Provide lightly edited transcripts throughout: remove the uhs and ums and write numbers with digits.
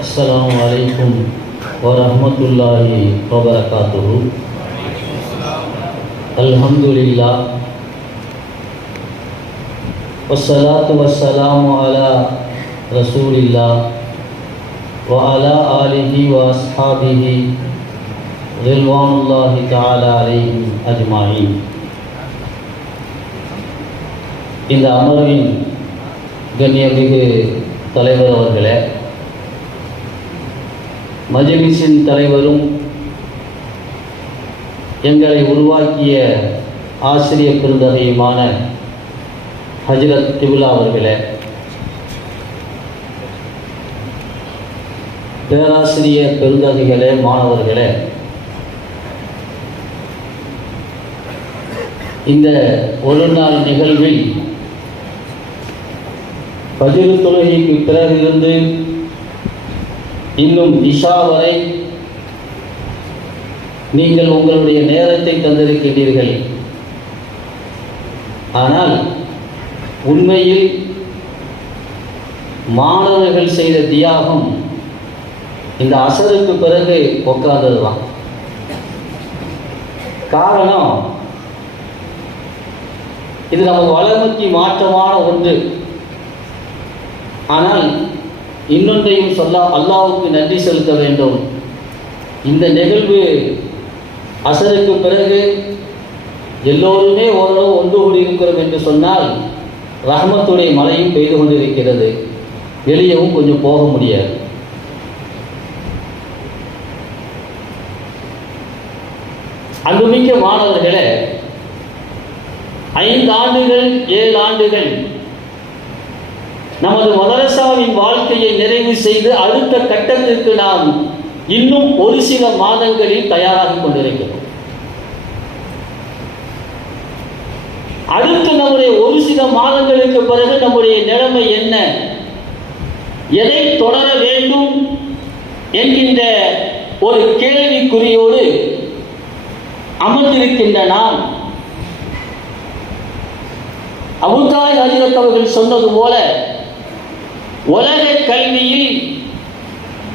அஸ்ஸலாமு அலைக்கும் வரஹ்மத்துல்லாஹி வபரகாத்துஹு. அல்ஹம்துலில்லாஹ் வஸ்ஸலாத்து வஸ்ஸலாமு அலா ரசூலில்லாஹ் வ அலா ஆலிஹி வ அஸ்ஹாபிஹி ரில்வானுல்லாஹி தஆலா அலைஹிம் அஜ்மாயின். இந்த அமர்வின் கண்ணியமிகு தலைவர் அவர்களே, மஜ்லிஸின் தலைவரும் எங்களை உருவாக்கிய ஆசிரியர் பெருந்தகையுமான ஹஜ்ரத் கிப்லா அவர்களே, பேராசிரியர் பெருந்தகைகளே, மாணவர்களே, இந்த ஒரு நாள் நிகழ்வில் ஃபஜ்ர் தொழுகைக்கு பிறகிருந்து இன்னும் இஷா வரை நீங்கள் உங்களுடைய நேரத்தை தந்திருக்கின்றீர்கள். ஆனால் உண்மையில் மாணவர்கள் செய்த தியாகம் இந்த அசருக்கு பிறகு உட்கார்ந்தது தான் காரணம். இது நமக்கு வளர்ச்சிக்கு மாற்றமான ஒன்று. ஆனால் இன்னொன்றையும் சொல்ல அல்லாஹ்வுக்கு நன்றி செலுத்த வேண்டும். இந்த நிகழ்வு அசருக்கு பிறகு எல்லோருமே ஓரளவு ஒன்று கூடி இருக்கிறோம் என்று சொன்னால் ரஹ்மத்துடைய மழையும் பெய்து கொண்டிருக்கிறது. வெளியவும் கொஞ்சம் போக முடியாது. அன்புமிக்க மாணவர்களே, 5 ஆண்டுகள் 7 ஆண்டுகள் நமது மதரசாவின் வாழ்க்கையை நிறைவு செய்து அடுத்த கட்டத்திற்கு நாம் இன்னும் ஒரு சில மாதங்களில் தயாராகிக் கொண்டிருக்கிறோம். அடுத்து நம்முடைய ஒரு சில மாதங்களுக்கு பிறகு நம்முடைய நிலைமை என்ன, எதை தொடர வேண்டும் என்கின்ற ஒரு கேள்விக்குறியோடு அமர்ந்திருக்கின்ற நாம், அபுதாய் ஹஜ்ரத் அவர்கள் சொன்னது போல உலக கல்வியில்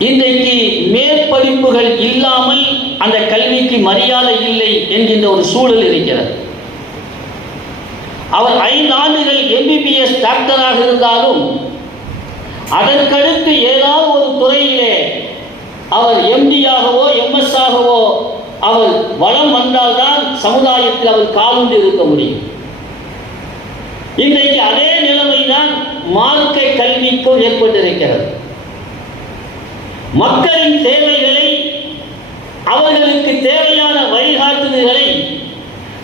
இன்றைக்கு மேற்படிப்புகள் இல்லாமல் அந்த கல்விக்கு மரியாதை இல்லை என்கின்ற ஒரு சூழல் இருக்கிறது. அவர் 5 ஆண்டுகள் MBBS டாக்டராக இருந்தாலும் அதற்கடுத்து ஏதாவது ஒரு துறையிலே அவர் MD-ஆகவோ MS ஆகவோ அவர் வளம் வந்தால்தான் சமுதாயத்தில் அவர் காலூன்றி இருக்க முடியும். இன்றைக்கு அதே நிலைமைதான் மார்க்க கல்விக்கும் ஏற்பட்டிருக்கிறது. மக்களின் தேவைகளை, அவர்களுக்கு தேவையான வழிகாட்டுதல்களை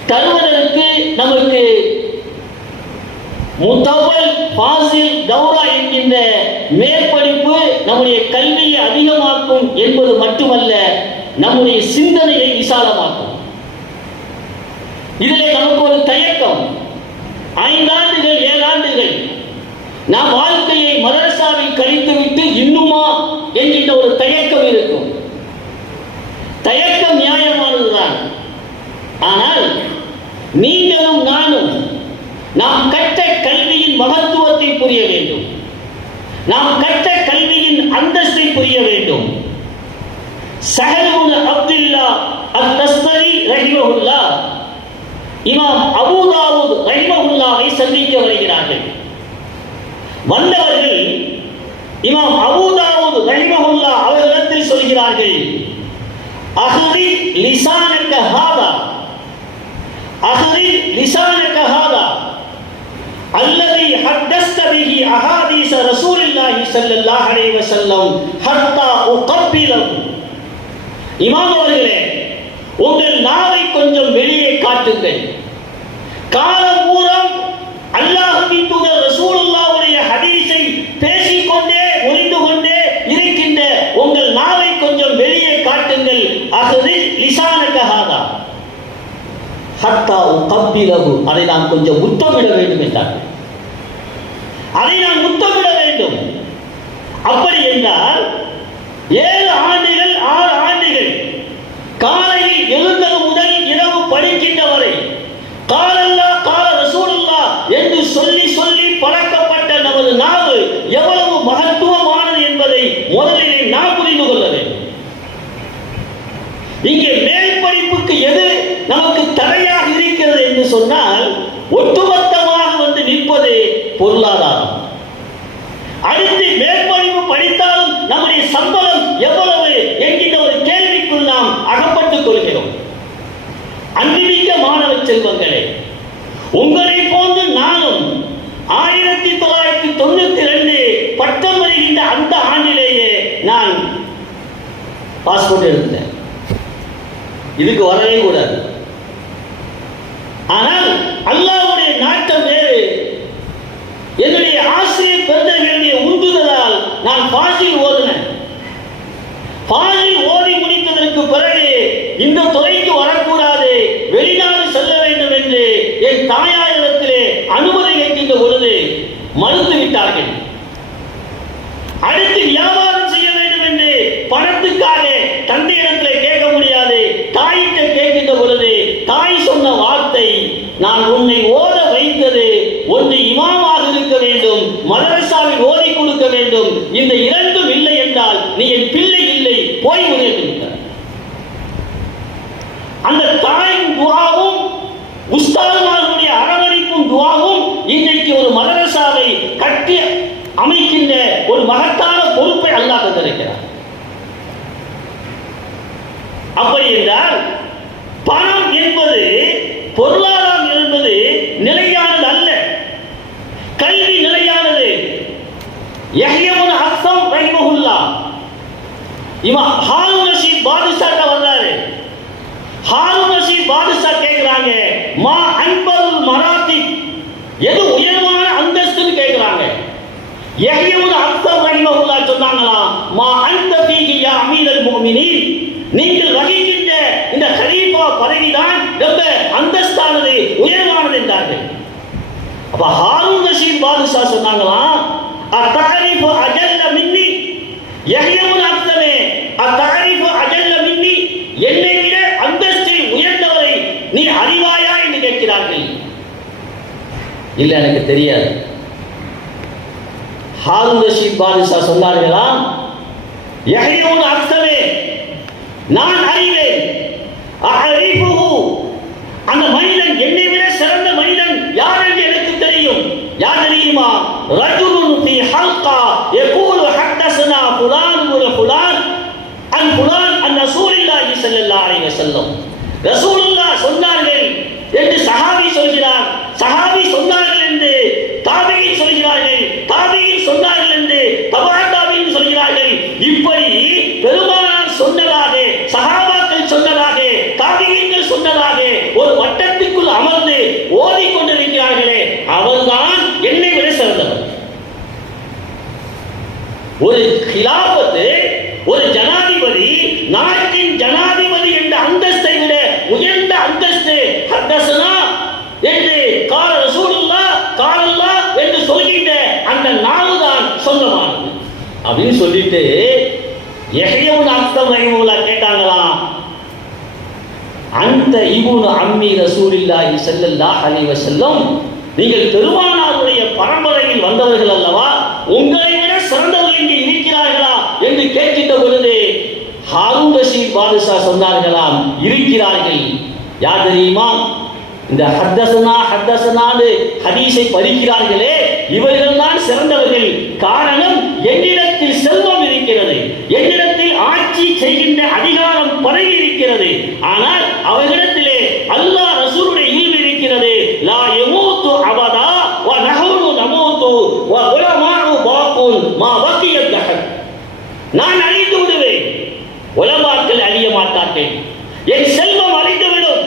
தருவதற்கு நமக்கு முத்தவல் பாசில் தௌரா என்கின்ற மேற்படிப்பு நம்முடைய கல்வியை அதிகமாக்கும் என்பது மட்டுமல்ல, நம்முடைய சிந்தனையை விசாலமாக்கும். இதிலே நமக்கு ஒரு தயக்கம். 5 ஆண்டுகள் 7 ஆண்டுகள் நாம் வாழ்க்கையை மதரசாவில் கழித்துவிட்டு இன்னுமா என்கின்ற ஒரு தயக்கம் இருக்கும். தயக்கம் நியாயமானதுதான். ஆனால் நீங்களும் நானும் நாம் கற்ற கல்வியின் மகத்துவத்தை புரிய வேண்டும். நாம் கற்ற கல்வியின் அந்தஸ்தை புரிய வேண்டும். ஸஹல் இப்னு அப்துல்லாஹ் அத்-தஸ்தரி ரஹிமஹுல்லாஹ் இமாம் அபூ தாவூத் ரஹிமஹுல்லாஹை சந்திக்க வருகிறார்கள். வந்தவர்கள் இமாம் அபூ தாவூத் ரஹிமஹுல்லாஹ் அவர்களிடத்தில் சொல்கிறார்கள், அஹ்ரி லிசானக ஹாதா, அஹ்ரி லிசானக ஹாதா அல்லதி ஹத்தஸ்த பிஹி அஹாதீஸ ரசூலுல்லாஹி ஸல்லல்லாஹு அலைஹி வஸல்லம் ஹத்தா உகப்பிலஹு. இமாம் அவர்களே, உங்கள் நாவை கொஞ்சம் வெளியே காட்டுங்கள். காலபூரம் அல்லாஹ்வின் தூதர் ரசூலுல்லாஹ்வுடைய ஹதீஸை பேசிக்கொண்டே ஒளிந்து கொண்டே இருக்கின்ற உங்கள் நாவை கொஞ்சம் வெளியே காட்டுங்கள். அஹ்ரி லிசானக ஹாதா ஹத்தா உகப்பிலஹு. அதை நாம் கொஞ்சம் முத்தமிட வேண்டும் என்றார்கள். அதை நாம் முத்தமிட வேண்டும். அப்படி என்றால் 7 ஆண்டுகள் 6 ஆண்டுகள் காலையில் எழுந்தது முதல் இரவு படிக்கின்ற வரை காலல்லாஹ் கால ரசூலுல்லாஹ் என்று சொல்லி சொல்லி பழக்கப்பட்ட நமது நாவு எவ்வளவு மகத்துவமானது என்பதை முதலிலே இங்கே மேல் படிப்புக்கு எது நமக்கு தடையாக இருக்கிறது என்று சொன்னால் ஒட்டுமொத்தமாக வந்து நிற்பது பொருளாதாரம். அடுத்து மேற்படிப்பு படித்தாலும் நம்முடைய சம்பளம் எவ்வளவு என்கின்ற ஒரு கேள்விக்குள் நாம் அகப்பட்டுக் கொள்கிறோம். அன்பிமிக்க மாணவ செல்வங்களே, உங்களை போன்று நானும் 1992 பட்டம் வருகின்ற அந்த ஆண்டிலேயே நான் பாஸ்போர்ட் எடுத்தேன். இதுக்கு வரவே கூடாது. ஆனால் அல்லாஹ்வுடைய நாட்டம் வேறு. என்னுடைய ஆசிரியர் பெருந்தர்களுடைய உந்துதலால் நான் பாசில் ஓதினேன். பாசில் ஓதி முடித்ததற்கு பிறகு இந்த துறைக்கு வரக்கூடாது, வெளிநாடு செல்ல வேண்டும் என்று என் தாயாரிடத்திலே அனுமதி கேட்கின்ற பொழுது மறுத்து விட்டார்கள். அடுத்து வியாபாரம் செய்ய வேண்டும் என்று பணத்துக்காக தந்தையிடத்திலே கேட்க முடியாது, தாயிட்ட கேட்கின்ற பொழுது தாய் சொன்ன வார்த்தை, நான் உன்னை ஓத வைத்தது ஒன்று இமாமாக இருக்க வேண்டும், மதரசாவில் ஓதி கொடுக்க வேண்டும். இந்த இரண்டும் இல்லை என்றால் நீ என் பிள்ளை இல்லை, போய் விட்டார். அந்த தாயின் துஆவும் உஸ்தாதுமார்களுடைய அரவணைப்பும் துஆவும் இன்றைக்கு ஒரு மதரசாவை கட்டி அமைக்கின்ற ஒரு மகத்தான பொறுப்பை அல்லாஹ் தந்திருக்கிறார். அப்படி என்றால் பணம் என்பது, பொருளாதாரம் என்பது நிலையானது அல்ல, கல்வி நிலையானது. யஹ்யா இப்னு அக்ஸம் ரஹிமஹுல்லாஹ் இமாம் ஹாரூன் ரஷீத் பாதுஷாட்ட வந்தாரு. ஹாரூன் ரஷீத் பாதுஷா கேக்குறாங்க, மா அன்பருல் மராத்திப், எது உயர்வான அந்தஸ்துன்னு கேக்குறாங்க. யஹ்யா இப்னு அக்ஸம் ரஹிமஹுல்லாஹ் சொன்னாங்களா, மா அன்த ஃபீஹி யா அமீரல் முஃமினீன், நீங்கள் வகிக்கின்ற இந்த கலீஃபா பதவிதான் ரொம்ப அந்தஸ்தானது, உயர்வானது என்றார்கள். அப்ப ஹாரூன் ரஷீத் பாதுஷா சொன்னாங்களா, அத்தாரிஃபு அஜல்ல மின்னி, யஹ்யா இப்னு அக்ஸமே அத்தாரிஃபு அஜல்ல மின்னி, என்னை விட அந்தஸ்தில் உயர்ந்தவரை நீ அறிவாயா என்று கேட்கிறார்கள். இல்ல, எனக்கு தெரியாது. ஹாரூன் ரஷீத் பாதுஷா சொன்னார்களா, யஹ்யா இப்னு அக்ஸமே நான் அறிவேன், அஅரிஃபுஹு, அந்த மனிதன் என்னை விட சிறந்த மனிதன் யார் என்று எனக்கு தெரியும். யார் தெரியுமா? ரஜுலுன் ஃபீ ஹல்கா யகூலு ஹத்தஸனா ஃபுலான் வ ஃபுலான் அன் ஃபுலான் அன் ரசூலுல்லாஹி ஸல்லல்லாஹு அலைஹி வஸல்லம், ரசூலுல்லாஹ் சொன்னார்கள் என்று சஹாபி சொல்கிறார், சஹாபி சொன்னார்கள் என்று தாபிஈன் சொல்கிறார்கள், தாபிஈன் சொன்னார்கள் என்று தபா தாபிஈன் சொல்கிறார்கள். இப்படி பெருமானார் சொன்னதாக, சஹாபாக்கள் சொன்னதாக, தாபிஈன்கள் சொன்னதாக ஒரு வட்டத்துக்குள் அமர்ந்து ஓதிக்கொண்டிருக்கிறார்களே, அவர்தான் என்னை விட சிறந்தவர். ஒரு கிலாபத்து, ஒரு ஜனாதிபதி, நாட்டின் ஜனாதிபதி என்ற அந்தஸ்தை விட உயர்ந்த அந்தஸ்து ஹத்தஸனா என்று கால ரசூலுல்லாஹ் காலல்லாஹ் என்று சொல்கின்ற அந்த நாவுதான் சொந்தமானது அப்படின்னு சொல்லிட்டு யஹ்யா இப்னு அக்ஸம் ரஹிமஹுல்லாஹ் கேட்டாங்களாம், அந்த இப்னு அம்மி ரசூலுல்லாஹி ஸல்லல்லாஹு அலைஹி வஸல்லம், நீங்கள் பெருமானாருடைய பரம்பரையில் வந்தவர்கள் அல்லவா, உங்களை விட சிறந்தவர்கள் இங்கே இருக்கிறார்களா என்று கேட்கின்ற பொழுது ஹாரூன் ரஷீத் பாதுஷா சொன்னார்களாம், இருக்கிறார்கள். யார் தெரியுமா? இந்த ஹத்தஸனா ஹத்தஸனான்னு ஹதீஸை படிக்கிறார்களே, இவர்கள் தான் சிறந்தவர்கள். காரணம், என்னிடத்தில் செல்வம் இருக்கிறது, என்னிடத்தில் ஆட்சி செய்கின்ற அதிகாரம் பதவி இருக்கிறது. ஆனால் அவர்களிடத்திலே அல்லாஹ் ரசூலுடைய இல்மு இருக்கிறது. லா யமூது அபதா வ நஹ்னு நமூது வ உலமாஉ பாக்குன் மா பக்கியத் தஹத், நான் அழிந்து விடுவேன், உலமாக்கள் அழிய மாட்டார்கள். என் செல்வம் அழிந்துவிடும்,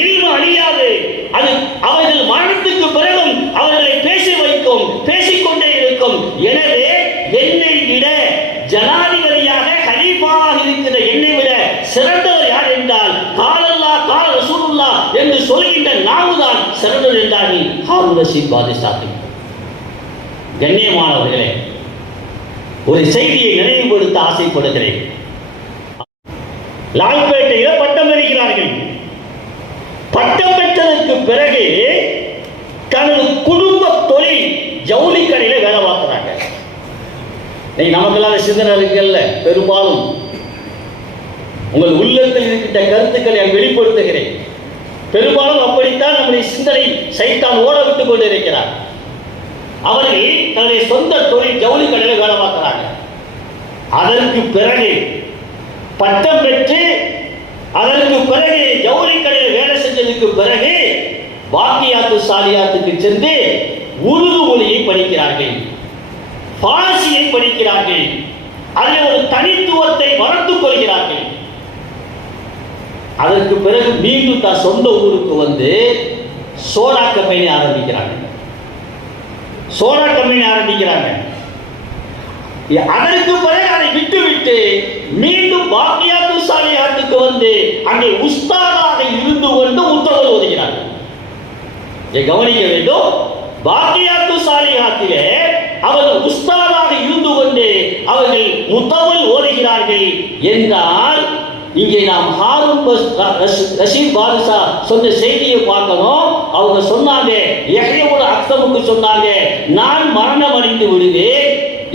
இல்மு அழியாது. அது அவர்கள் மரணத்துக்கு பிறகும் அவர்களை பேச வைக்கும், பேசிக்கொண்டே இருக்கும். எனவே என்னை விட ஜனாதிபதியாக கலீஃபாவாக இருக்கிற என்னை விட சிறந்தவர் யார் என்றால் காலல்லாஹ் கால ரசூலுல்லாஹ் என்று சொல்கின்ற நாவுதான் சிறந்தது என்றார்கள் ஹாரூன் ரஷீத் பாதுஷா. கண்ணியமானவர்களே, ஒரு செய்தியை நினைவுபடுத்த ஆசைப்படுகிறேன். லால்பேட்டையில் பட்டம் பெறுகிறார்கள். பட்டம் பெற்றதற்கு பிறகு தனது குடும்ப தொழில் ஜவுளி கடையில் வேலை பார்க்கிறாங்க. நமக்கெல்லாம் சிந்தனை இருக்குல்ல, பெரும்பாலும் உங்கள் உள்ளத்தில் இருக்கின்ற கருத்துக்களை வெளிப்படுத்துகிறேன். பெரும்பாலும் அப்படித்தான் நம்முடைய சிந்தனை சைத்தான் ஓட விட்டுக் கொண்டிருக்கிறார். அவர்கள் தன்னுடைய சொந்த தொழில் ஜவுளி கடையில் வேலை பார்க்கிறாங்க. அதற்கு பிறகு பட்டம் பெற்று அதற்கு பிறகு ஜவுளி கடையில் வேலை செஞ்சதுக்கு பிறகு பாக்கியாத்து சாலியாத்துக்கு சென்று உருது மொழியை படிக்கிறார்கள், பாரசியை படிக்கிறார்கள், அதில் ஒரு தனித்துவத்தை வளர்த்துக் கொள்கிறார்கள். அதற்கு பிறகு மீண்டும் தான் சொந்த ஊருக்கு வந்து சோடா கம்பெனி ஆரம்பிக்கிறாங்க. அதற்கு பிறகு அதை விட்டுவிட்டு மீண்டும் பாக்கியாத்து சாலியாத்துக்கு வந்து அங்கே உஸ்தாதாக இருந்து கொண்டு முத்தவல் ஓதுகிறார்கள். கவனிக்க வேண்டும், பாக்கியாத்து சாலியாத்திலே அவர்கள் உஸ்தாதாக இருந்து கொண்டு அவர்கள் முத்தவல் ஓதுகிறார்கள் என்றால் இங்கே நாம் ஹாரூன் ரஷீத் பாதுஷா சொன்ன செய்தியை பார்க்கணும். அவங்க சொன்னாங்க, யஹ்யாவோட அக்தமுக்கு சொன்னாங்க, நான் மரணம் அடைந்து விடுவேன்,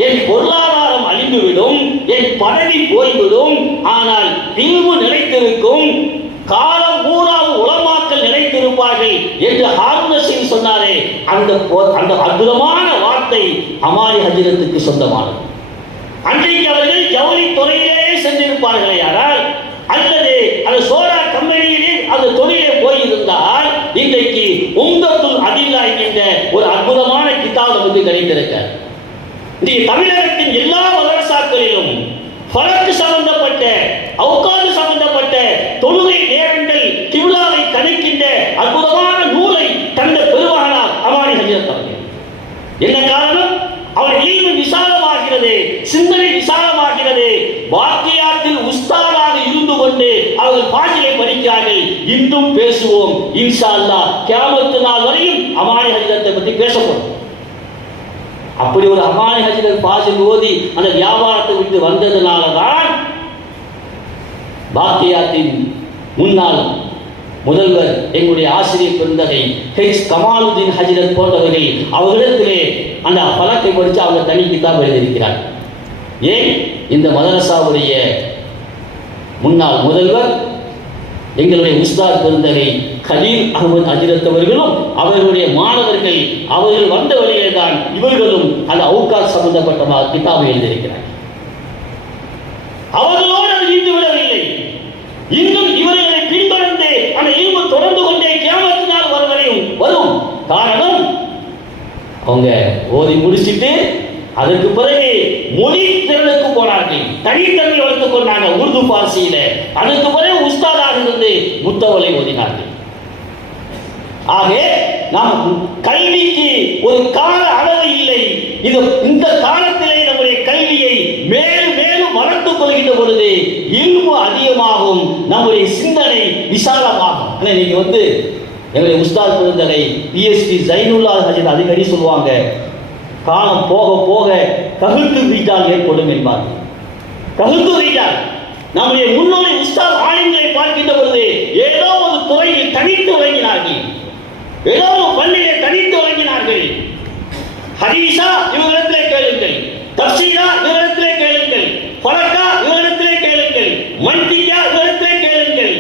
என் பொருளாதாரம் அழிந்துவிடும், என் பதவி போய்விடும், ஆனால் இல்மு நிலைத்திருக்கும், காலம் பூராவும் உலமாக்கள் நிலைத்திருப்பார்கள் என்று ஹாரூன் ரஷீத் சொன்னாரே. அந்த அற்புதமான வார்த்தை அமானி ஹஜ்ரத்துக்கு சொந்தமானது. அன்றைக்கு அவர்கள் ஜவுளி துறையிலே சென்றிருப்பார்கள் யாரால், அல்லது அந்த சோடா கம்பெனியிலே அந்த தொழிலே போயிருந்தால் இன்றைக்கு உங்கத்துல் அதில்லா என்கின்ற ஒரு அற்புதமான கிதாப் நமக்கு கிடைத்திருக்க. இன்றைக்கு தமிழகத்தின் எல்லா மதரசாக்களிலும் ஃபலக் சம்பந்தப்பட்ட, அவுகாது சம்பந்தப்பட்ட தொழுகை நேரங்கள், கிப்லாவை கணிக்கின்ற அற்புதமான நூலை தந்த பெருமகனார் அமானி ஹஜ்ரத் அவர்கள். என்ன காரணம்? அவர் இல்மு விசாலமாகிறது, சிந்தனை விசாலமாகிறது. பாக்கியாத்தில் உஸ்தாதாக இருந்து கொண்டு அவர்கள் பாஜிலை படிக்கிறார்கள். இன்றும் பேசுவோம் இன்ஷா அல்லாஹ், கியாமத் நாள் வரையும் அமானி ஹஜ்ரத்தை பற்றி பேசப்படும். அப்படி ஒரு அமானி ஹஜ்ரத் பாஜில் ஓதி அந்த வியாபாரத்தை விட்டு வந்ததுனால தான் பாக்கியாத்தின் முன்னாள் முதல்வர் எங்களுடைய ஆசிரியர் பெருந்தகை ஹெச் கமாலுதீன் ஹஜ்ரத் போன்றவர்கள் அவர்களிடத்திலே அந்த பலத்தை படித்து அவங்க தனி கிதாப் எழுதியிருக்கிறார். ஏன்? இந்த மதரசாவுடைய முன்னாள் முதல்வர் எங்களுடைய உஸ்தாத் பெருந்தகை கலீல் அகமது ஹஜ்ரத் அவர்களும் அவர்களுடைய மாணவர்கள் அவர்கள் வந்த வழியிலே தான் இவர்களும் அந்த அவுகாத் சம்பந்தப்பட்ட கிதாபை எழுதியிருக்கிறார். அவர்களோடு அது நின்று விடவில்லை, இன்னும் இவர்களை பின்தொடர்ந்து அந்த இல்மு தொடர்ந்து கொண்டே கியாமத் நாள் வரையும் வரும். காரணம், அவங்க ஓதி முடிச்சுட்டு அதற்கு பிறகு மொழி திறனுக்கு போனார்கள், தனித்தன்மை வளர்த்துக் கொண்டாங்க உருது பாசியில. அதற்கு பிறகு உஸ்தாதாக இருந்து முத்தவலை ஓதினார்கள். ஆக நாம் கல்விக்கு ஒரு கால அளவு இல்லை. இது இந்த காலத்திலே நம்முடைய கல்வியை மேலும் மேலும் வளர்த்துக் கொள்கின்ற பொழுது இல்மு அதிகமாகும், நம்முடைய சிந்தனை விசாலமாகும். நீங்க வந்து எங்களுடைய உஸ்தாத் பெருந்தகை பிஎஸ்பி ஜைனுல்லா ஹஜ்ரத் அடிக்கடி சொல்லுவாங்க, காலம் போக போக ககுத்து வீட்டால் ஏற்படும் என்பார்கள். ககுத்து வீட்டால் நம்முடைய முன்னோரை உஸ்தாத் ஆலிம்களை பார்க்கின்ற பொழுது ஏதோ ஒரு துறையில் தனித்து வழங்கினார்கள், ஏதோ ஒரு பள்ளியை தனித்து வழங்கினார்கள். ஹதீஸா இவரிடத்திலே கேளுங்கள், தஃசீரா இவரிடத்திலே கேளுங்கள், ஃபலக்கா இவரிடத்திலே கேளுங்கள், மன்திகா இவரிடத்திலே கேளுங்கள்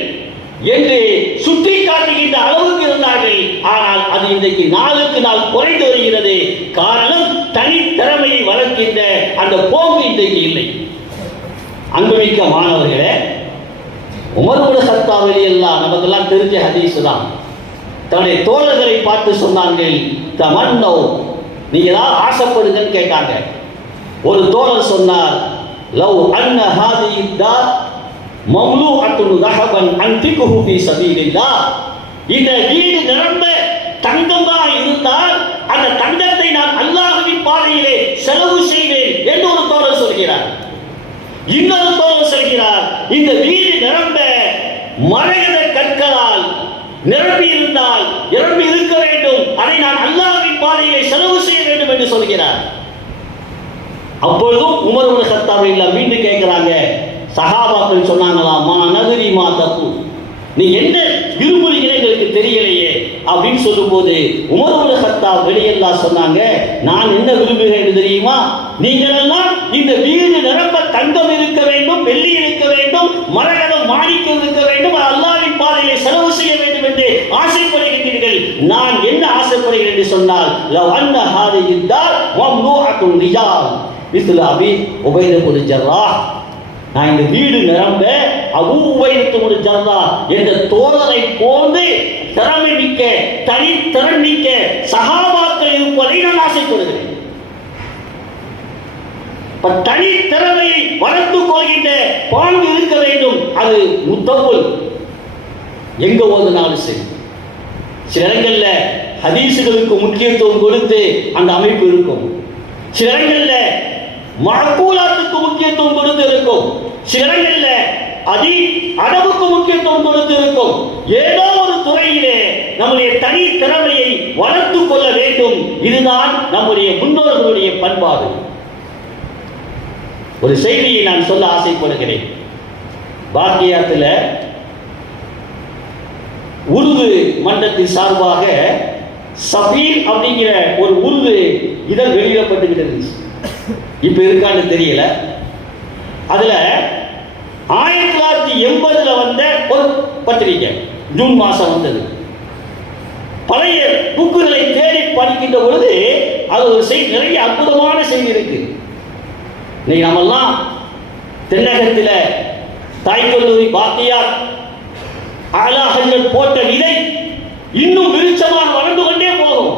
என்று சுற்றி காட்டுகின்ற அளவுக்கு இருந்தார்கள். ஆனால் அது இன்றைக்கு நாளுக்கு நாள் குறைந்து வருகிறது. காரணம், தனித்திறமையை வளர்க்கின்ற அந்த போக்கு இன்றைக்கு இல்லை. அன்புமிக்க மாணவர்களே, உமர் இப்னு கத்தாப் ரலியல்லாஹு நமக்கெல்லாம் தெரிஞ்ச ஹதீஸ் தான். தன்னுடைய தோழர்களை பார்த்து சொன்னார்கள், தமன்னோ, நீங்க ஏதாவது ஆசைப்படுங்கன்னு கேட்டாங்க. ஒரு தோழர் சொன்னார், லவ் அன்ன ஹாதிஹி தார் மம்லூஅத்துன் ذهبًا அன்ஃபிகுஹு ஃபீ ஸபீலில்லாஹ், இந்த வீடு நிரம்ப தங்கமாக இருந்தால் அந்த தங்கத்தை நான் அல்லாஹ்வின் பாதையிலே செலவு செய்வேன் என்று ஒரு தோழர் சொல்கிறார். இன்னொரு தோழர் சொல்கிறார், இந்த வீடு நிரம்ப மரகத கற்களால் நிரம்பி இருந்தால் நிரம்பி இருக்க வேண்டும், அதை நான் அல்லாஹ்வின் பாதையிலே செலவு செய்ய வேண்டும் என்று சொல்கிறார். அப்பொழுதும் உமர் இப்னு கத்தாப் ரலியல்லாஹு மீண்டும் கேட்கிறாங்க. சஹாபாக்கள் சொன்னாங்களா, மா நதரி மா தகு, நீ என்ன விரும்புகிறீங்க எங்களுக்கு தெரியலையே அப்படின்னு சொல்லும்போது உமர் இப்னு கத்தாப் ரலியல்லாஹு சொன்னாங்க, நான் என்ன விரும்புகிறேன் தெரியுமா, நீங்கள் எல்லாம் இந்த வீடு நிரம்ப தங்கம் இருக்க வேண்டும், வெள்ளி இருக்க வேண்டும், மரகதம் ஆசைப்படுகிறேன் என்று சொன்னால் லவ் அன்ன ஹாதிஹி தார் மம்னூஅத்துன் ரிஜால் மிஸ்ல அபி உபைத பின் ஜர்ராஹ். நான் இந்த வீடு நிரம்ப அபூ உபைத பின் ஜர்ராஹ் என்ற தோழரை போன்று திறமை மிக்க தனித்திறன் மிக்க சஹாபாக்கள் இருப்பதை நான் ஆசைப்படுகிறேன். தனித்திறமையை வளர்த்துக் கொள்கின்ற பாங்கு இருக்க வேண்டும். அது முத்தப்புல் எங்க ஓதுனாலும் சரி. சில இடங்கள்ல ஹதீசுகளுக்கு முக்கியத்துவம் கொடுத்து அந்த அமைப்பு இருக்கும். சில இடங்கள்ல மஅகூலாத்துக்கு முக்கியத்துவம் கொடுத்து இருக்கும். சில இடங்கள்ல அதவுக்கு முக்கியத்துவம் கொடுத்து இருக்கும். ஏதோ ஒரு துறையிலே நம்முடைய தனி திறமையை வளர்த்துக் கொள்ள வேண்டும். இதுதான் நம்முடைய முன்னோர்களுடைய பண்பாடு. ஒரு செய்தியை நான் சொல்ல ஆசைப்படுகிறேன். பாக்கியாத்துல உருது மன்றத்தின் சார்பாக சபீர் அப்படிங்கிற ஒரு உருது இதழ் வெளியிடப்பட்டுகிறது. இப்ப இருக்கான்னு தெரியல. அதுல 1980 வந்த ஒரு பத்திரிகை, ஜூன் மாசம் வந்தது. பழைய புக்குகளை தேடி படிக்கின்ற பொழுது அது ஒரு செய்தி, நிறைய அற்புதமான செய்தி இருக்கு. இன்னைக்கு நம்மெல்லாம் தென்னகத்தில் தாய்க்கல்லூரி பாக்கியார் ஆலா ஹஜ்ரத் போட்ட விதை இன்னும் விருட்சமாக வளர்ந்து கொண்டே போகும்.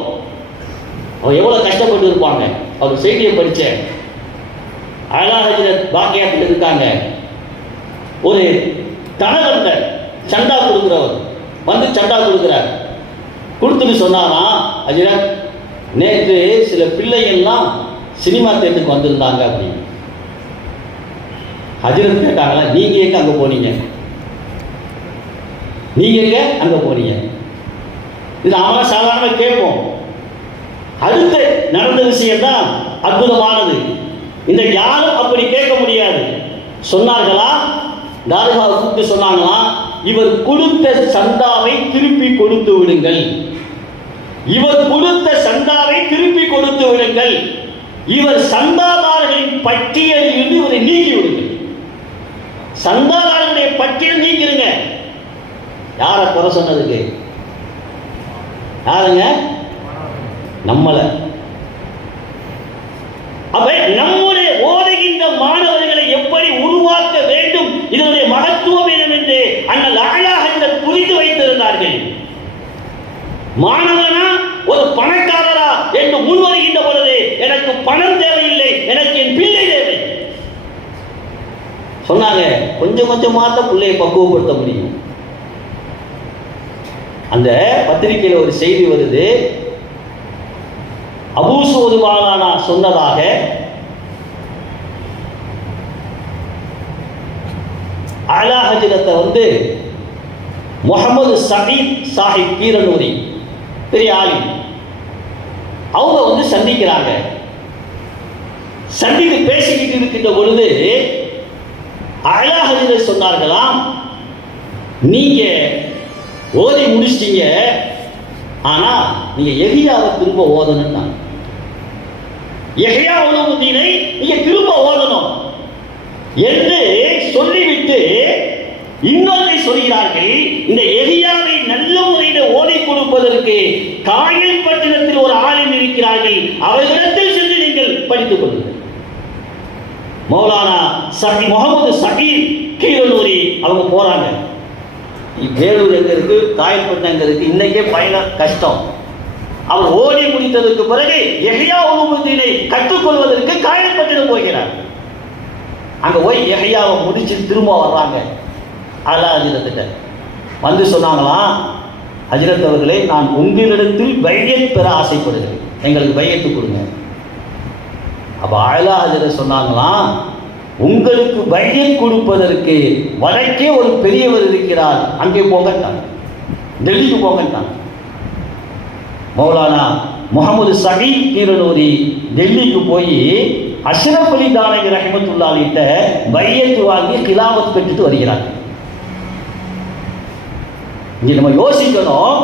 அவர் எவ்வளவு கஷ்டப்பட்டு இருப்பாங்க. அவர் செய்தியை படிச்ச ஆலா ஹஜ்ரத் பாக்கியாத்தில் இருக்காங்க. ஒரு தனவந்தர் சண்டா கொடுக்கிறவர் வந்து சண்டா கொடுக்கிறார். கொடுத்துட்டு சொன்னாராம், ஹஜ்ரத் நேற்று சில பிள்ளைகள்லாம் சினிமா தேட்டருக்கு வந்திருந்தாங்க அப்படின்னு. ஹஜ்ரத் கேட்டாங்களா, நீங்க எங்க அங்க போனீங்க? நீங்க எங்க அங்க போனீங்க? இது நாம சாதாரண கேட்போம். அடுத்து நடந்த விஷயம் தான் அற்புதமானது. இந்த யாரும் அப்படி கேட்க முடியாது. சொன்னார்களா, தாருகாவை கூப்பிட்டு சொன்னாங்களா, இவர் கொடுத்த சந்தாவை திருப்பி கொடுத்து விடுங்கள். இவர் கொடுத்த சந்தாவை திருப்பி கொடுத்து விடுங்கள். இவர் சந்தாதாரர்களின் பட்டியலில் இருந்து இவரை நீக்கி விடுங்கள். சந்தாதாரர்களுடைய பட்டியல் நீக்கிருங்க. யார குறை சொன்னதுக்கு? யாருங்க? நம்மள. அப்ப நம்முடைய ஓதுகின்ற மாணவர்களை எப்படி உருவாக்க வேண்டும், இதனுடைய மகத்துவம் என்னவென்று அண்ணல் அழகாக புரிந்து வைத்திருந்தார்கள். மாணவனா ஒரு பணக்காரரா என்று முன்வருகின்ற பொழுது எனக்கு பணம் தேவையில்லை, எனக்கு என் பிள்ளை தேவை சொன்னாங்க. கொஞ்சம் கொஞ்சமா தான் பிள்ளையை பக்குவப்படுத்த முடியும். அந்த பத்திரிகையில் ஒரு செய்தி வருது. அபூ சூத் மௌலானா சொன்னதாக ஆலா ஹஜ்ரத்தை வந்து முகமது சயீத் சாஹிப் கீரனூரி பெரிய ஆலிம், அவங்க வந்து சந்திக்கிறாங்க. சந்தித்து பேசிக்கிட்டு இருக்கின்ற பொழுது ஆலா ஹஜ்ரத் சொன்னார்களாம், நீங்க ஓதி முடிச்சிட்டீங்க, ஆனா நீங்க எஹியாவை திரும்ப ஓதணும். எஹியா உலூமுத்தீனை நீங்க திரும்ப ஓதணும் என்று சொல்லிவிட்டு இன்னொன்றை சொல்கிறார்கள். இந்த எஹியாவை நல்ல முறையில் ஓதி கொடுப்பதற்கு காயல்பட்டினத்தில் ஒரு ஆலிம் இருக்கிறார்கள், அவர்களிடத்தில் சென்று நீங்கள் படித்துக் கொள்ளுங்கள். மௌலானா முகமது சயீத் கீரனூரி அவங்க போறாங்க. வேலூர் எங்க இருக்கு, காயல்பட்டினம் எங்க இருக்கு, இன்னைக்கே பயண கஷ்டம். அவர் ஓடி முடித்ததற்கு பிறகு எஹியா உலூமுத்தீனை கற்றுக்கொள்வதற்கு காயல்பட்டினம் போகிறார். அங்க போய் எஹியாவை முடிச்சு திரும்ப வர்றாங்க. ஆலா ஹஜ்ரத்திட்ட வந்து சொன்னாங்களாம், ஹஜ்ரத் அவர்களே, நான் உங்களிடத்தில் பையத் பெற ஆசைப்படுகிறேன், எங்களுக்கு பையத்து கொடுங்க. அப்ப ஆலா ஹஜ்ரத் சொன்னாங்களாம், உங்களுக்கு பையத் கொடுப்பதற்கு வடக்கே ஒரு பெரியவர் இருக்கிறார், அங்கே போங்கட்டான், டெல்லிக்கு போங்கட்டான். மௌலானா முகமது சயீத் கீரனூரி டெல்லிக்கு போய் அஷ்ரஃப் அலி தானவி ரஹ்மத்துல்லாஹி கிட்ட பையத்து வாங்கி கிலாவத் பெற்றுட்டு வருகிறார். இங்க நம்ம யோசிக்கணும்,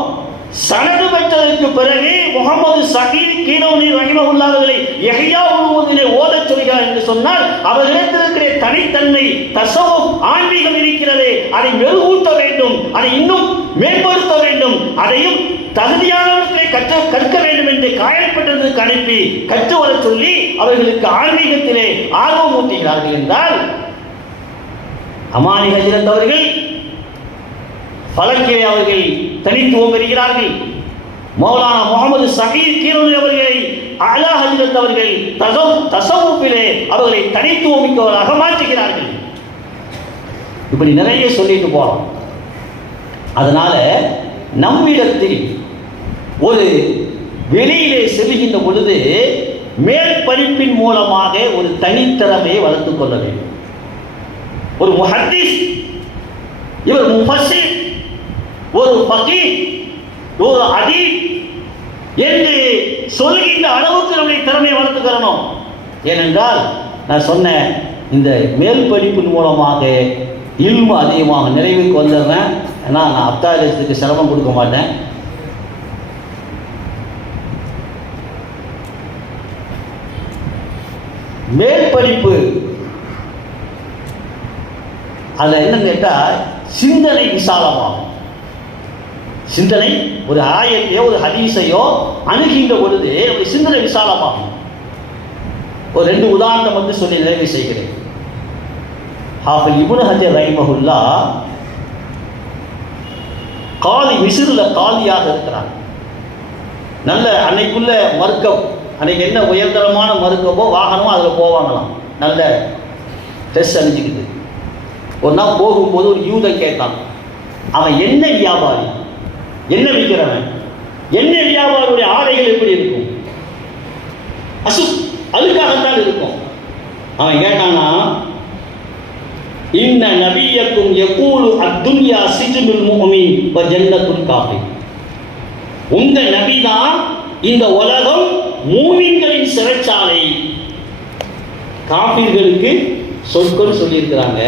சனது பெற்றதற்கு பிறகு முகமது சகீர் கீனோனி ரஹிமஹுல்லாஹ் அவர்களை யஹ்யா உலுவுதீனை ஓதச் சொல்கிறார் என்று சொன்னால் அவர்களிடத்தில் இருக்கிற தனித்தன்மை தஸவ்வுஃப் ஆன்மீகம் இருக்கிறது, அதை மெருகூட்ட வேண்டும், அதை இன்னும் மேம்படுத்த வேண்டும், அதையும் தகுதியானவர்களை கற்க வேண்டும் என்று காயல்பட்டதற்கு அனுப்பி கற்று வர சொல்லி அவர்களுக்கு ஆன்மீகத்திலே ஆர்வம் ஊட்டுகிறார்கள் என்றால் அமானி ஹஜ்ரத் அவர்கள் பலக்கிலே அவர்கள் தனித்துவம் பெறுகிறார்கள். மௌலானா முகமது சகீர் கீரோனி அவர்களை அலா ஹஜ்ரத் அவர்கள் தஸவ்வுஃபிலே அவர்களை தனித்துவம் மிக்கவராக மாற்றுகிறார்கள். இப்படி நிறைய சொல்லிட்டு போறோம். அதனால நம்மிடத்தில் ஒரு வெளியிலே செல்கின்ற பொழுது மேல் படிப்பின் மூலமாக ஒரு தனித்திறமையை வளர்த்துக் கொள்ள வேண்டும். ஒரு முஹத்திஸ், இவர் முஃபஸ்ஸிர், ஒரு ஃபகீஹ், ஒரு அதீப் என்று சொல்கின்ற அளவுக்கு நம்முடைய திறமையை வளர்த்துக்கிறோம். ஏனென்றால் நான் சொன்ன இந்த மேல் படிப்பின் மூலமாக இல்மு அதிகமாக நிறைவுக்கு வந்துடுறேன். ஏன்னா நான் அப்தாலத்துக்கு சிரமம் கொடுக்க மாட்டேன். மேல் படிப்பு அதில் என்னன்னு கேட்டால் சிந்தனை விசாலமாகும். சிந்தனை ஒரு ஆயத்தையோ ஒரு ஹதீஸையோ அணுகின்ற பொழுது ஒரு சிந்தனை விசாலமாகும். ஒரு 2 உதாரணம் வந்து சொல்லி நிறைவு செய்கிறேன். ஹாஃபிஸ் இப்னு ஹஜர் ரஹிமஹுல்லாஹ் காலி, மிஸ்ரில் காலியாக இருக்கிறார். நல்ல அன்னைக்குள்ள மர்க்கம், அன்னைக்கு என்ன உயர்தரமான மருக்கமோ வாகனமோ அதில் போவாங்களாம், நல்ல ட்ரெஸ் அணிஞ்சிக்கிட்டு. ஒரு நாள் போகும்போது ஒரு யூதன் கேட்டான், அவன் என்ன வியாபாரி, என்ன விற்கிறவன், என்ன வியாபாரியுடைய ஆடைகள் எப்படி இருக்கும்? அதுக்காகத்தான் இருக்கும். அவன் கேட்டானா, இன்ன நபியக்கும் யகூலு அத்துன்யா சிஜ்னுல் முஃமின் வ ஜன்னத்துல் காஃபிர். உங்க நபிதான் இந்த உலகம் மூமின்களின் சிறைச்சாலை, காஃபிர்களுக்கு சொற்கள் சொல்லியிருக்கிறாங்க.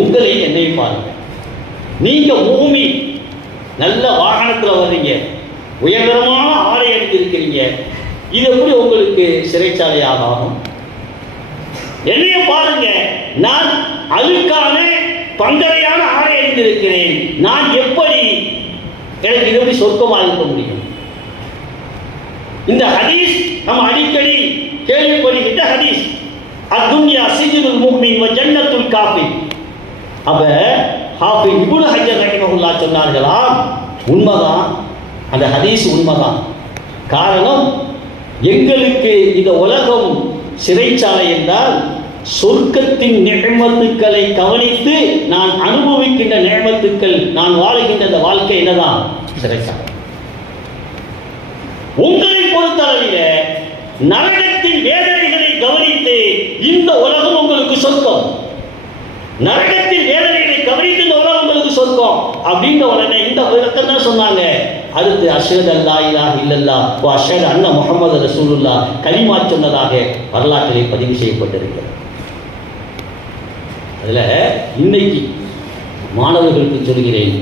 உங்களை என்னை பாருங்க, நீங்க மூமின், நல்ல வாகனத்தில் வர்றீங்க, உயர்தரமான ஆடை அணிந்திருக்கிறீங்க, இது எப்படி உங்களுக்கு சிறைச்சாலையாக ஆகும்? என்னைய பாருங்க, நான் அழுக்கான பந்தரையான ஆடை அணிந்திருக்கிறேன், நான் எப்படி, எனக்கு இது எப்படி சொர்க்கமாக இருக்க முடியும்? இந்த ஹதீஸ் நம்ம அடிக்கடி கேள்விப்படுகின்ற ஹதீஸ், அத்துன்யா சிஜ்னுல் முஃமின் வ ஜன்னத்துல் காஃபிர். அப்ப ஹாஃபிஸ் இப்னு ஹஜர் ரஹிமஹுல்லாஹ் சொன்னார்களாம், உண்மைதான், அந்த ஹதீஸ் உண்மைதான். காரணம், எங்களுக்கு இந்த உலகம் சிறைச்சாலை என்றால் சொர்க்கத்தின் நிஅமத்துக்களை கவனித்து நான் அனுபவிக்கின்ற நிஅமத்துக்கள், நான் வாழுகின்ற அந்த வாழ்க்கை என்னதான் சிறைச்சாலை. உங்களை பொறுத்தளவில நரகத்தின் வேதனைகளை கவனித்து இந்த உலகம் உங்களுக்கு சொர்க்கம், நரகத்தின் வேதனைகளை கவனித்து இந்த உலகம் உங்களுக்கு சொர்க்கம் அப்படின்ற உடனே இந்த விளக்கம் தான் சொன்னாங்க. அடுத்து அஷ்ஹது அல்லா இலாஹ இல்லல்லாஹ் வ அஷ்ஹது அன்ன முஹம்மது ரசூலுல்லாஹ் கலிமா சொன்னதாக வரலாற்றிலே பதிவு செய்யப்பட்டிருக்கிறது. அதில் இன்னைக்கு மாணவர்களுக்கு சொல்கிறேன்,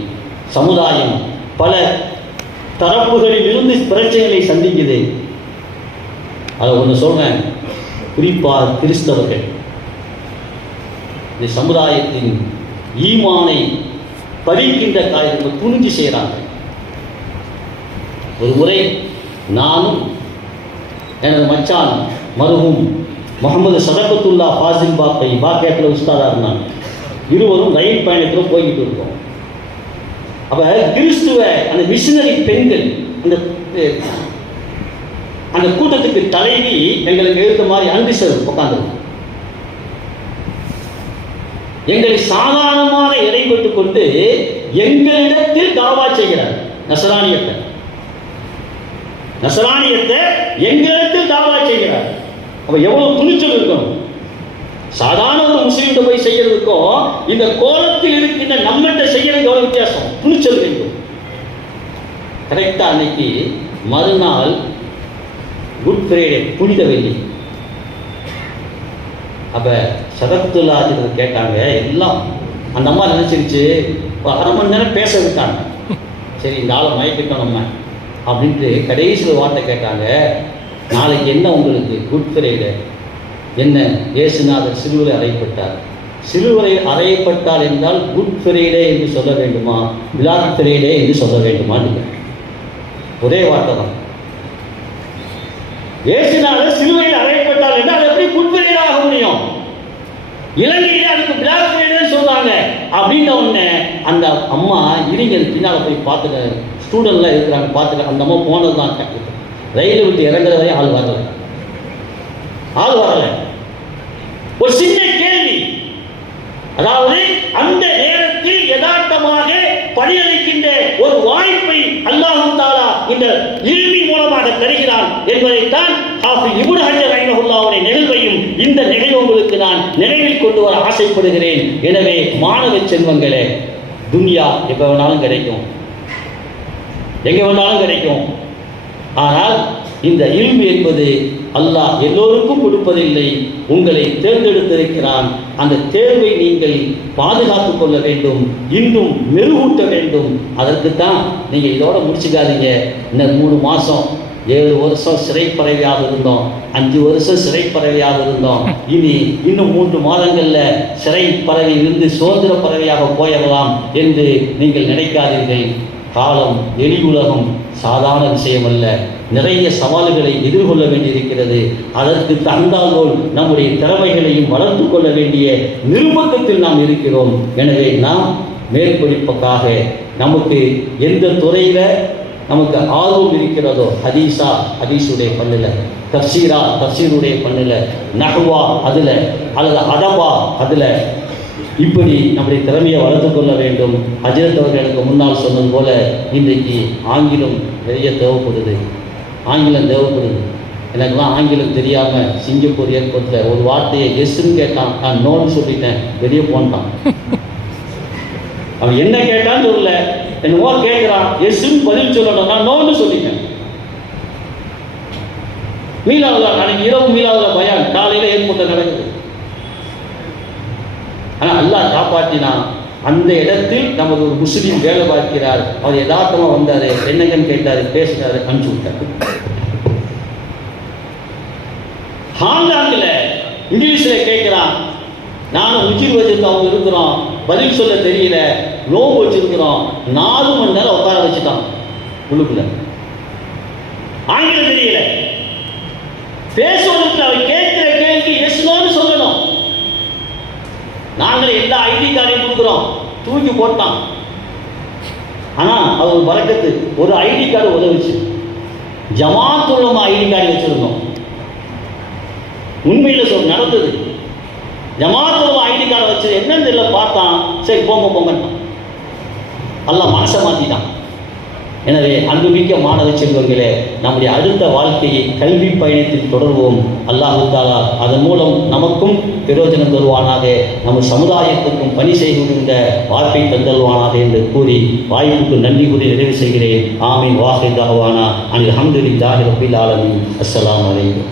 சமுதாயம் பல தரப்புகளில் இருந்து பிரச்சனைகளை சந்திக்குது. அதை ஒன்று சொல்றேன், குறிப்பாக கிறிஸ்தவர்கள் இந்த சமுதாயத்தின் ஈமானை பறிக்கின்ற காரியத்தை துணிஞ்சு செய்கிறாங்க. ஒரு முறை நானும் எனது மச்சான் மருகும் முகமது சதகத்துல்லா ஃபாசில் பாக்கியத்தில் உஸ்தாதாக இருந்தாங்க. இருவரும் ரயில் பயணத்தில் போய்கிட்டு இருக்கோம். அப்போ கிறிஸ்துவ அந்த மிஷினரி பெண்கள் அந்த கூட்டத்துக்கு தலைவி எங்களுக்கு எழுத்த மாதிரி அன்பிசர் உட்கார்ந்து எங்களை சாதாரணமான இடைப்பட்டு கொண்டு எங்களிடத்தில் தாவா செய்கிறார். நசரானியத்தை எங்களிடத்தில் தாவா செய்கிறார். அப்ப எவ்வளவு துணிச்சல் இருக்கணும்! சாதாரண ஒரு முஸ்லீம்கிட்ட போய் செய்யறதுக்கும் இந்த கோலத்தில் இருக்கின்ற நம்மகிட்ட செய்யறதுக்கு எவ்வளவு வித்தியாசம், துணிச்சல் வேண்டும். கரெக்டா அன்னைக்கு மறுநாள் குட் ஃப்ரைடே, புனித வெள்ளி. அப்ப சதகத்துல்லா கேட்டாங்க. எல்லாம் அந்த அம்மா நினைச்சிருச்சு, 1/2 மணி நேரம் பேச விட்டாங்க. சரி இந்த ஆளை மயக்கிட்டோம் நம்ம அப்படின்ட்டு கடைசியில் வார்த்தை கேட்டாங்க, நாளைக்கு என்ன உங்களுக்கு குட் ஃப்ரைடே, என்ன இயேசுநாதர் சிலுவையில் அறையப்பட்டார். சிலுவையில் அறையப்பட்டார் என்றால் குட் ஃப்ரைடே என்று சொல்ல வேண்டுமா, பிளாக் ஃப்ரைடே என்று சொல்ல வேண்டுமான்னு ஒரே வார்த்தை தான். இயேசுநாதர் சிலுவையில் அறையப்பட்டார் என்றால் எப்படி குட் ஃப்ரைடே ஆக முடியும்? இலங்கையிலே அதுக்கு பிளாக் ஃப்ரைடேன்னு சொல்றாங்க. அப்படின்ன உடனே அந்த அம்மா இருங்க பின்னால் போய் பார்த்துட்டு ஸ்டூடெண்ட்லாம் இருக்கிறாங்க பார்த்துட்டு அந்த அம்மா போனது தான் ரயிலை விட்டு இறங்குற வரையும் ஆள் வரல. ஒரு சின்ன கேள்வி, அதாவது அந்த நேரத்தில் யதார்த்தமாக பதிலளிக்கின்ற ஒரு வாய்ப்பை அல்லாஹ் தஆலா இந்த இல்மி மூலமாக தருகிறான் என்பதைத்தான் ஹாஃபிஸ் இப்னு ஹஜர் ரஹிமஹுல்லாஹ்வுடைய நிகழ்வையும் இந்த நிகழ்வு உங்களுக்கு நான் நினைவில் கொண்டு வர ஆசைப்படுகிறேன். எனவே மாணவ செல்வங்களே, துன்யா எப்போ வேணாலும் கிடைக்கும், எங்கே வேணாலும் கிடைக்கும். ஆனால் இந்த இல்மு என்பது அல்லாஹ் எல்லோருக்கும் கொடுப்பதில்லை, உங்களை தேர்ந்தெடுத்திருக்கிறான். அந்த தேர்வை நீங்கள் பாதுகாத்துக் கொள்ள வேண்டும், இன்னும் மெருகூட்ட வேண்டும். அதற்குத்தான் நீங்கள் இதோட முடிச்சுக்காதீங்க. இன்னும் 3 மாதம் 7 வருஷம் சிறைப்பறவையாக இருந்தோம், 5 வருஷம் சிறைப்பறவையாக இருந்தோம், இனி இன்னும் 3 மாதங்களில் சிறைப்பறவையிலிருந்து சுதந்திர பறவையாக போயிடலாம் என்று நீங்கள் நினைக்காதீர்கள். காலம் எலி உலகம் சாதாரண விஷயம் அல்ல, நிறைய சவால்களை எதிர்கொள்ள வேண்டியிருக்கிறது. அதற்கு தகுந்தால்போல் நம்முடைய திறமைகளையும் வளர்த்து கொள்ள வேண்டிய நிர்பந்தத்தில் நாம் இருக்கிறோம். எனவே நாம் மேற்படிப்புக்காக நமக்கு எந்த துறையில் நமக்கு ஆர்வம் இருக்கிறதோ, ஹதீஸா ஹதீஸுடைய பண்ணில், தஃப்சீரா தஃப்சீருடைய பண்ணில், நஹ்வா அதில், அல்லது அதபா அதில், இப்படி நம்முடைய திறமையை வளர்த்து கொள்ள வேண்டும். ஹஜ்ரத் அவர்கள் எனக்கு முன்னால் சொன்னது போல இன்றைக்கு ஆங்கிலம் நிறைய தேவைப்படுது, ஆங்கிலம் தேவைப்படுது. எனக்குலாம் ஆங்கிலம் தெரியாமல் சிங்கப்பூர் ஏர்போர்ட்டில் ஒரு வார்த்தையை எஸ்ன்னு கேட்டான், நான் நோன்னு சொல்லிட்டேன், வெளியே போன்ட்டான். அவன் என்ன கேட்டான்னு சொல்லல, என்னவோ கேட்குறான், எஸ்ன்னு பதில் சொல்லணும், நான் நோன்னு சொல்லிட்டேன். மீலாவில் நாளைக்கு இரவு மீலாவில் பயான் காலையில் ஏர்போர்ட்டில் நடக்குது. ஆனால் அல்லாஹ் காப்பாற்றினான். அந்த இடத்தில் நமது ஒரு முஸ்லீம் வேலை பார்க்கிறார், அவர் யதார்த்தமாக வந்தார், என்னங்கன்னு கேட்டார், பேசினார், அனுப்பிச்சு விட்டார். ஹாங்காங்கில் இங்கிலீஷில் கேட்குறான், நானும் உச்சிர் வச்சுருக்கோம், அவங்க இருக்கிறோம், பதில் சொல்ல தெரியல, நோவு வச்சுருக்கிறோம், 4 மணி நேரம் உட்கார வச்சுட்டான் உள்ளுக்குள்ள. ஆங்கிலம் தெரியல, பேசுவதற்கு அவர் கேட்கிற கேள்வி எஸ்னோன்னு சொல்லணும். நாங்கள் எல்லா ஐடி கார்டையும் கொடுக்குறோம், தூக்கி போட்டான். ஆனால் அது ஒரு பறக்கத்து, ஒரு ஐடி கார்டு உதவிச்சு. ஜமாத் உலமா ஐடி கார்டு வச்சுருந்தோம், உண்மையில் நடந்தது. ஜமாத் உலமா ஐடி கார்டை வச்சு என்னன்னு தெரியல, பார்த்தான், சரி போங்கட்டான். எல்லாம் மனசை மாற்றிட்டான். எனவே அன்புமிக்க மாணவ செல்வங்களே, நம்முடைய அடுத்த வாழ்க்கையை கல்வி பயணத்தில் தொடர்வோம். அல்லாஹ் தஆலா அதன் மூலம் நமக்கும் பிரயோஜனம் தருவானாக, நம்ம சமுதாயத்துக்கும் பணி செய்கின்ற வாய்ப்பை தந்தல்வானாக என்று கூறி வாய்ப்புக்கு நன்றி கூறி நிறைவு செய்கிறேன். ஆமீன். வாஹிர் தஅவானா அனில் ஹம்துலில்லாஹி ரப்பில் ஆலமீன். அஸ்ஸலாமு அலைக்கும்.